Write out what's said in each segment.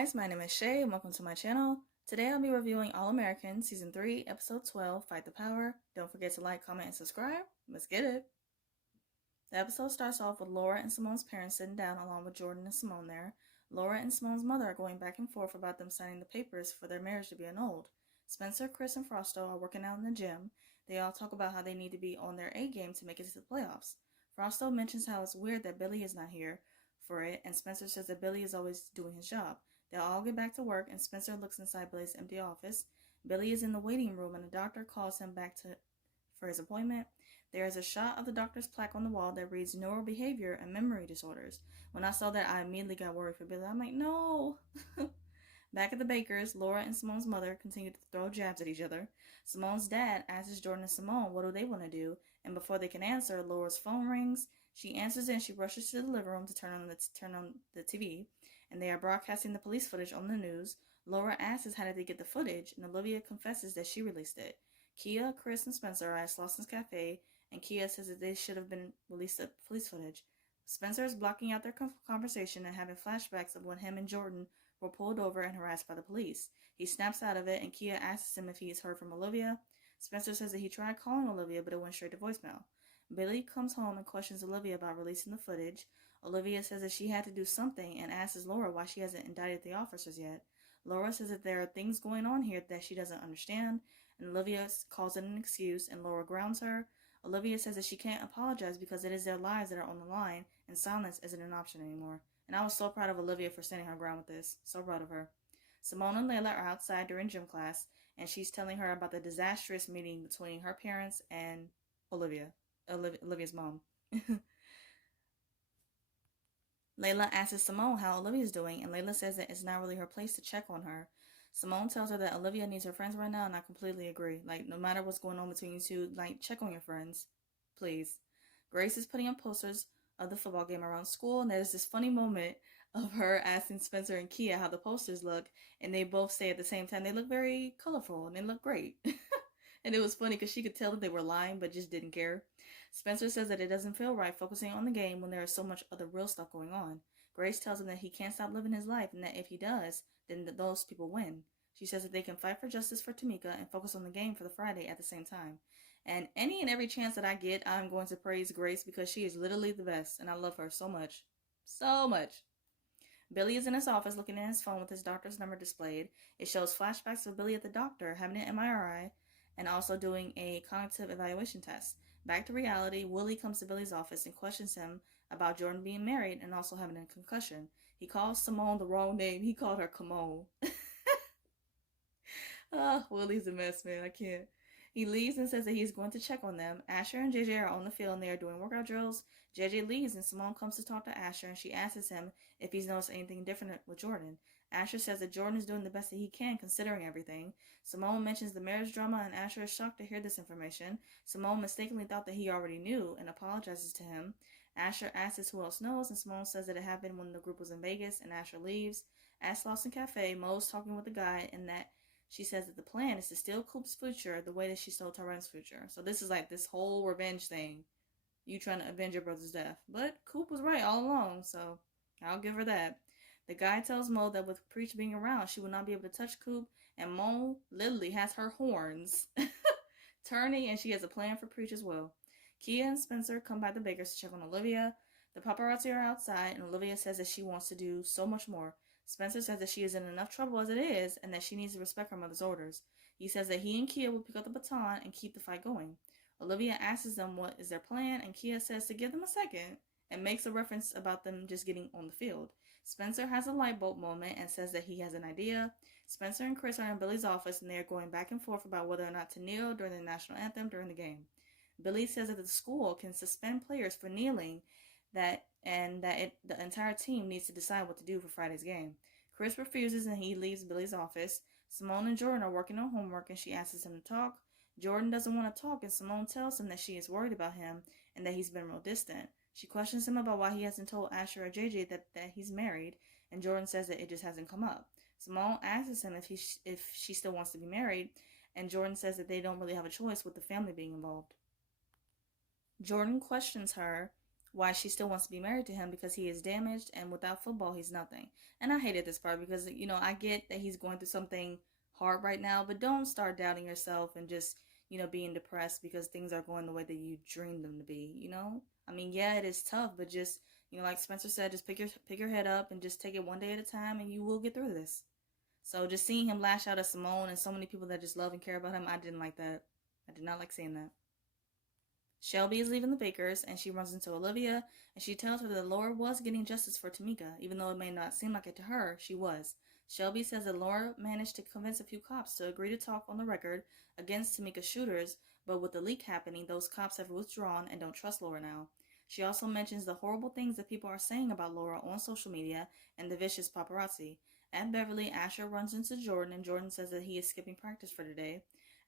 guys, my name is Shay and welcome to my channel. Today I'll be reviewing All American Season 3, Episode 12, Fight the Power. Don't forget to like, comment, and subscribe. Let's get it. The episode starts off with Laura and Simone's parents sitting down along with Jordan and Simone there. Laura and Simone's mother are going back and forth about them signing the papers for their marriage to be annulled. Spencer, Chris, and Frosto are working out in the gym. They all talk about how they need to be on their A game to make it to the playoffs. Frosto mentions how it's weird that Billy is not here for it, and Spencer says that Billy is always doing his job. They'll all get back to work, and Spencer looks inside Billy's empty office. Billy is in the waiting room, and the doctor calls him back for his appointment. There is a shot of the doctor's plaque on the wall that reads neurobehavior and memory disorders. When I saw that, I immediately got worried for Billy. I'm like, no! Back at the Bakers, Laura and Simone's mother continue to throw jabs at each other. Simone's dad asks Jordan and Simone what do they want to do, and before they can answer, Laura's phone rings. She answers it and she rushes to the living room to turn on the TV, and they are broadcasting the police footage on the news. Laura asks how did they get the footage, and Olivia confesses that she released it. Kia, Chris, and Spencer are at Slausen's Cafe, and Kia says that they should have been released the police footage. Spencer is blocking out their conversation and having flashbacks of when him and Jordan were pulled over and harassed by the police. He snaps out of it, and Kia asks him if he's heard from Olivia. Spencer says that he tried calling Olivia, but it went straight to voicemail. Billy comes home and questions Olivia about releasing the footage. Olivia says that she had to do something and asks Laura why she hasn't indicted the officers yet. Laura says that there are things going on here that she doesn't understand, and Olivia calls it an excuse, and Laura grounds her. Olivia says that she can't apologize because it is their lives that are on the line, and silence isn't an option anymore. And I was so proud of Olivia for standing her ground with this. So proud of her. Simone and Layla are outside during gym class, and she's telling her about the disastrous meeting between her parents and Olivia's mom. Layla asks Simone how Olivia's doing, and Layla says that it's not really her place to check on her. Simone tells her that Olivia needs her friends right now, and I completely agree. Like, no matter what's going on between you two, like, check on your friends. Please. Grace is putting up posters of the football game around school, and there's this funny moment of her asking Spencer and Kia how the posters look, and they both say at the same time they look very colorful and they look great. And it was funny because she could tell that they were lying but just didn't care. Spencer says that it doesn't feel right focusing on the game when there is so much other real stuff going on. Grace tells him that he can't stop living his life and that if he does, then those people win. She says that they can fight for justice for Tamika and focus on the game for the Friday at the same time. And any and every chance that I get, I'm going to praise Grace because she is literally the best and I love her so much. So much. Billy is in his office looking at his phone with his doctor's number displayed. It shows flashbacks of Billy at the doctor having an MRI and also doing a cognitive evaluation test. Back to reality, Willie comes to Billy's office and questions him about Jordan being married and also having a concussion. He calls Simone the wrong name. He called her Kimone. Willie's a mess, man. I can't. He leaves and says that he's going to check on them. Asher and JJ are on the field and they are doing workout drills. JJ leaves and Simone comes to talk to Asher and she asks him if he's noticed anything different with Jordan. Asher says that Jordan is doing the best that he can considering everything. Simone mentions the marriage drama and Asher is shocked to hear this information. Simone mistakenly thought that he already knew and apologizes to him. Asher asks who else knows and Simone says that it happened when the group was in Vegas and Asher leaves. At Slauson Cafe, Mo's talking with the guy and that she says that the plan is to steal Coop's future the way that she stole Tyrone's future. So this is like this whole revenge thing. You trying to avenge your brother's death. But Coop was right all along, so I'll give her that. The guy tells Mo that with Preach being around, she will not be able to touch Coop, and Mo literally has her horns turning, and she has a plan for Preach as well. Kia and Spencer come by the Bakers to check on Olivia. The paparazzi are outside, and Olivia says that she wants to do so much more. Spencer says that she is in enough trouble as it is, and that she needs to respect her mother's orders. He says that he and Kia will pick up the baton and keep the fight going. Olivia asks them what is their plan, and Kia says to give them a second, and makes a reference about them just getting on the field. Spencer has a light bulb moment and says that he has an idea. Spencer and Chris are in Billy's office and they are going back and forth about whether or not to kneel during the national anthem during the game. Billy says that the school can suspend players for kneeling the entire team needs to decide what to do for Friday's game. Chris refuses and he leaves Billy's office. Simone and Jordan are working on homework and she asks him to talk. Jordan doesn't want to talk and Simone tells him that she is worried about him and that he's been real distant. She questions him about why he hasn't told Asher or JJ that he's married, and Jordan says that it just hasn't come up. Simone asks him if she still wants to be married, and Jordan says that they don't really have a choice with the family being involved. Jordan questions her why she still wants to be married to him because he is damaged and without football he's nothing. And I hated this part because I get that he's going through something hard right now, but don't start doubting yourself and just being depressed because things are going the way that you dreamed them to be. I mean, yeah, it is tough, but just like Spencer said, just pick your head up and just take it one day at a time, and you will get through this. So just seeing him lash out at Simone and so many people that just love and care about him, I didn't like that. I did not like seeing that. Shelby is leaving the Bakers and she runs into Olivia and she tells her that Laura was getting justice for Tamika, even though it may not seem like it to her, she was. Shelby says that Laura managed to convince a few cops to agree to talk on the record against Tamika's shooters, but with the leak happening, those cops have withdrawn and don't trust Laura now. She also mentions the horrible things that people are saying about Laura on social media and the vicious paparazzi. At Beverly, Asher runs into Jordan and Jordan says that he is skipping practice for today.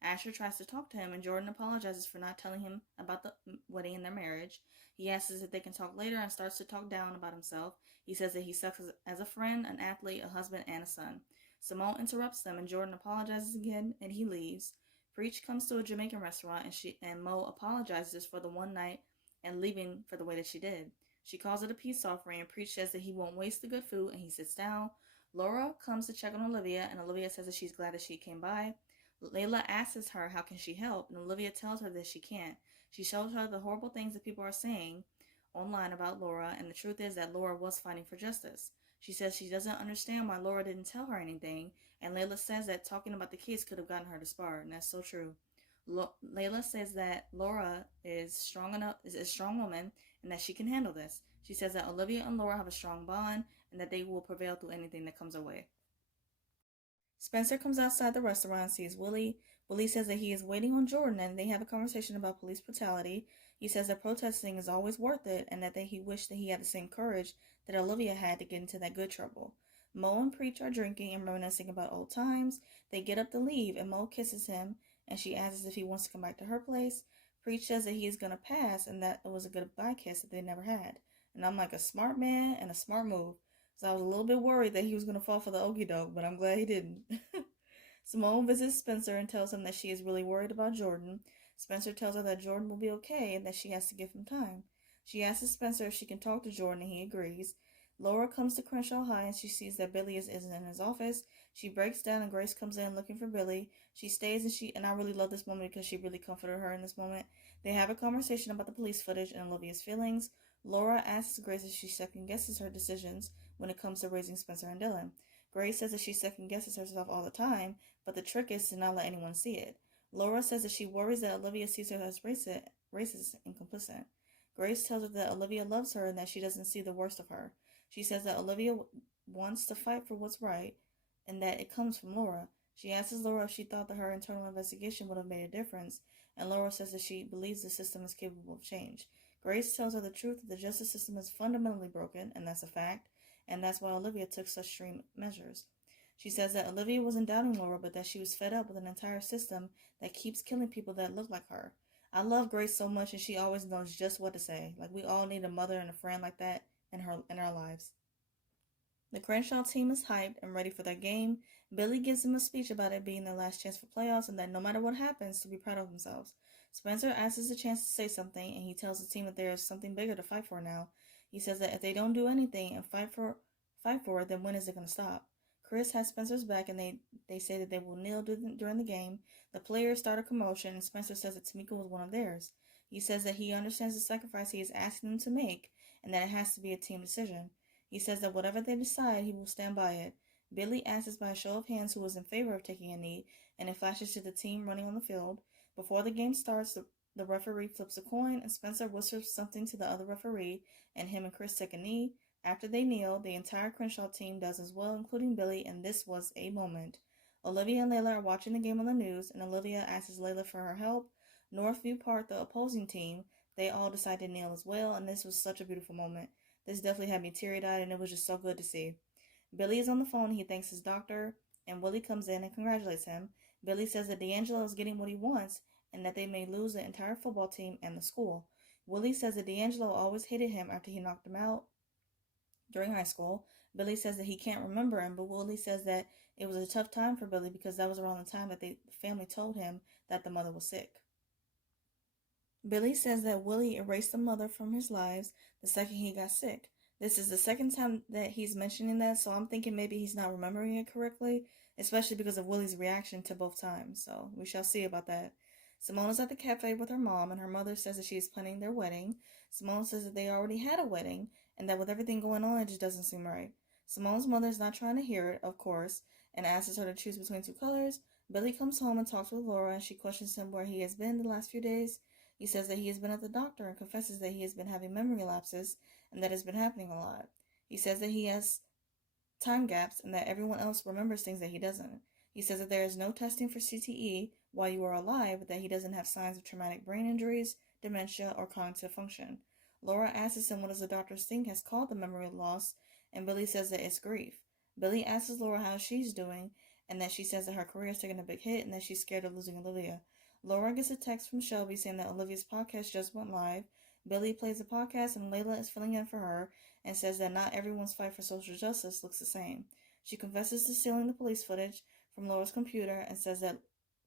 Asher tries to talk to him, and Jordan apologizes for not telling him about the wedding and their marriage. He asks if they can talk later and starts to talk down about himself. He says that he sucks as a friend, an athlete, a husband, and a son. Simone interrupts them, and Jordan apologizes again, and he leaves. Preach comes to a Jamaican restaurant, and Mo apologizes for the one night and leaving for the way that she did. She calls it a peace offering, and Preach says that he won't waste the good food, and he sits down. Laura comes to check on Olivia, and Olivia says that she's glad that she came by. Layla asks her how can she help, and Olivia tells her that she can't. She shows her the horrible things that people are saying online about Laura, and the truth is that Laura was fighting for justice. She says she doesn't understand why Laura didn't tell her anything, and Layla says that talking about the kids could have gotten her to spar, and that's so true. Layla says that Laura is a strong woman, and that she can handle this. She says that Olivia and Laura have a strong bond, and that they will prevail through anything that comes their way. Spencer comes outside the restaurant and sees Willie. Willie says that he is waiting on Jordan and they have a conversation about police brutality. He says that protesting is always worth it and that he wished that he had the same courage that Olivia had to get into that good trouble. Mo and Preach are drinking and reminiscing about old times. They get up to leave and Mo kisses him and she asks if he wants to come back to her place. Preach says that he is going to pass and that it was a goodbye kiss that they never had. And I'm like, a smart man and a smart move. So I was a little bit worried that he was going to fall for the okie doke, but I'm glad he didn't. Simone visits Spencer and tells him that she is really worried about Jordan. Spencer tells her that Jordan will be okay and that she has to give him time. She asks Spencer if she can talk to Jordan and he agrees. Laura comes to Crenshaw High and she sees that Billy isn't in his office. She breaks down and Grace comes in looking for Billy. She stays and I really love this moment because she really comforted her in this moment. They have a conversation about the police footage and Olivia's feelings. Laura asks Grace if she second guesses her decisions when it comes to raising Spencer and Dylan. Grace says that she second guesses herself all the time, but the trick is to not let anyone see it. Laura says that she worries that Olivia sees her as racist and complicit. Grace tells her that Olivia loves her and that she doesn't see the worst of her. She says that Olivia wants to fight for what's right and that it comes from Laura. She asks Laura if she thought that her internal investigation would have made a difference, and Laura says that she believes the system is capable of change. Grace tells her the truth that the justice system is fundamentally broken, and that's a fact, and that's why Olivia took such extreme measures. She says that Olivia wasn't doubting Laura, but that she was fed up with an entire system that keeps killing people that look like her. I love Grace so much, and she always knows just what to say. Like, we all need a mother and a friend like that in our lives. The Crenshaw team is hyped and ready for their game. Billy gives them a speech about it being their last chance for playoffs and that no matter what happens, to be proud of themselves. Spencer asks a chance to say something, and he tells the team that there is something bigger to fight for now. He says that if they don't do anything and fight for it, then when is it going to stop? Chris has Spencer's back, and they say that they will kneel during the game. The players start a commotion, and Spencer says that Tamika was one of theirs. He says that he understands the sacrifice he is asking them to make, and that it has to be a team decision. He says that whatever they decide, he will stand by it. Billy asks by a show of hands who was in favor of taking a knee, and it flashes to the team running on the field. Before the game starts, the referee flips a coin, and Spencer whispers something to the other referee, and him and Chris take a knee. After they kneel, the entire Crenshaw team does as well, including Billy, and this was a moment. Olivia and Layla are watching the game on the news, and Olivia asks Layla for her help. Northview Park, the opposing team, they all decide to kneel as well, and this was such a beautiful moment. This definitely had me teary-eyed, and it was just so good to see. Billy is on the phone. He thanks his doctor, and Willie comes in and congratulates him. Billy says that D'Angelo is getting what he wants, and that they may lose the entire football team and the school. Willie says that D'Angelo always hated him after he knocked him out during high school. Billy says that he can't remember him, but Willie says that it was a tough time for Billy because that was around the time that the family told him that the mother was sick. Billy says that Willie erased the mother from his lives the second he got sick. This is the second time that he's mentioning that, so I'm thinking maybe he's not remembering it correctly, especially because of Willie's reaction to both times. So we shall see about that. Simone is at the cafe with her mom, and her mother says that she is planning their wedding. Simone says that they already had a wedding, and that with everything going on, it just doesn't seem right. Simone's mother is not trying to hear it, of course, and asks her to choose between two colors. Billy comes home and talks with Laura, and she questions him where he has been the last few days. He says that he has been at the doctor and confesses that he has been having memory lapses and that has been happening a lot. He says that he has time gaps and that everyone else remembers things that he doesn't. He says that there is no testing for CTE while you are alive, but that he doesn't have signs of traumatic brain injuries, dementia, or cognitive function. Laura asks him what does the doctors think has caused the memory loss, and Billy says that it's grief. Billy asks Laura how she's doing, and that she says that her career is taking a big hit and that she's scared of losing Olivia. Laura gets a text from Shelby saying that Olivia's podcast just went live. Billy plays the podcast and Layla is filling in for her and says that not everyone's fight for social justice looks the same. She confesses to stealing the police footage from Laura's computer and says that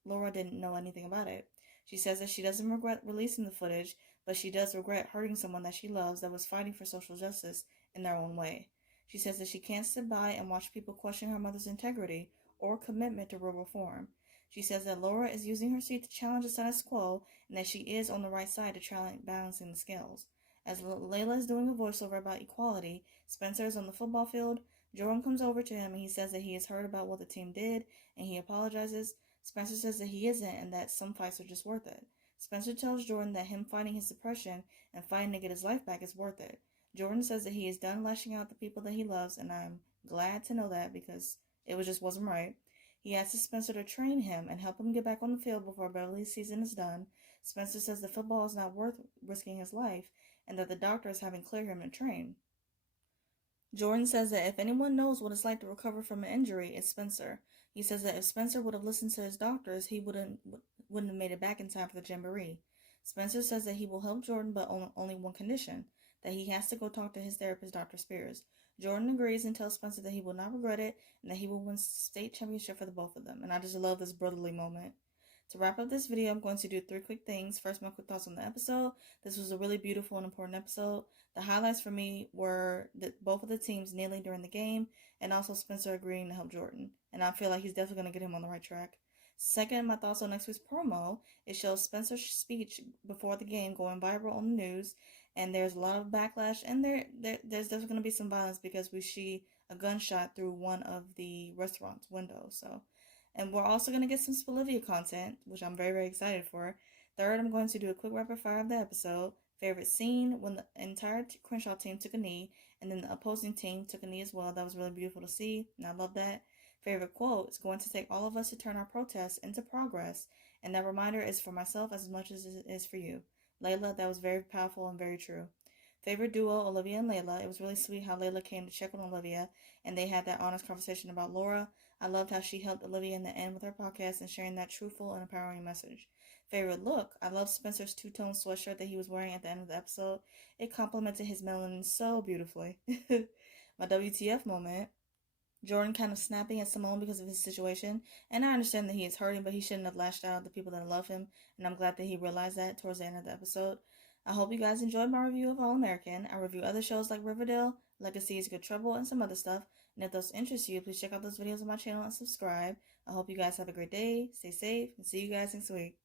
Laura didn't know anything about it. She says that she doesn't regret releasing the footage, but she does regret hurting someone that she loves that was fighting for social justice in their own way. She says that she can't sit by and watch people question her mother's integrity or commitment to real reform. She says that Laura is using her seat to challenge the status quo and that she is on the right side to try balancing the scales. As Layla is doing a voiceover about equality, Spencer is on the football field. Jordan comes over to him and he says that he has heard about what the team did and he apologizes. Spencer says that he isn't and that some fights are just worth it. Spencer tells Jordan that him fighting his depression and fighting to get his life back is worth it. Jordan says that he is done lashing out at the people that he loves, and I'm glad to know that because it just wasn't right. He asks Spencer to train him and help him get back on the field before Beverly's season is done. Spencer says the football is not worth risking his life and that the doctor is having clear him to train. Jordan says that if anyone knows what it's like to recover from an injury, it's Spencer. He says that if Spencer would have listened to his doctors, he wouldn't have made it back in time for the jamboree. Spencer says that he will help Jordan, but on only one condition, that he has to go talk to his therapist, Dr. Spears. Jordan agrees and tells Spencer that he will not regret it and that he will win state championship for the both of them. And I just love this brotherly moment. To wrap up this video, I'm going to do 3 quick things. First, my quick thoughts on the episode. This was a really beautiful and important episode. The highlights for me were both of the teams kneeling during the game and also Spencer agreeing to help Jordan. And I feel like he's definitely going to get him on the right track. Second, my thoughts on next week's promo. It shows Spencer's speech before the game going viral on the news, and there's a lot of backlash, and there's definitely going to be some violence because we see a gunshot through one of the restaurant's windows. And we're also going to get some Spolivia content, which I'm very, very excited for. Third, I'm going to do a quick rapid fire of the episode. Favorite scene when the entire Crenshaw team took a knee, and then the opposing team took a knee as well. That was really beautiful to see, and I love that. Favorite quote: it's going to take all of us to turn our protests into progress, and that reminder is for myself as much as it is for you. Layla, that was very powerful and very true. Favorite duo: Olivia and Layla. It was really sweet how Layla came to check on Olivia, and they had that honest conversation about Laura. I loved how she helped Olivia in the end with her podcast and sharing that truthful and empowering message. Favorite look: I love Spencer's two-tone sweatshirt that he was wearing at the end of the episode. It complemented his melanin so beautifully. My WTF moment: Jordan kind of snapping at Simone because of his situation, and I understand that he is hurting, but he shouldn't have lashed out at the people that love him, and I'm glad that he realized that towards the end of the episode. I hope you guys enjoyed my review of All American. I review other shows like Riverdale, Legacies, Good Trouble, and some other stuff, and if those interest you, please check out those videos on my channel and subscribe. I hope you guys have a great day, stay safe, and see you guys next week.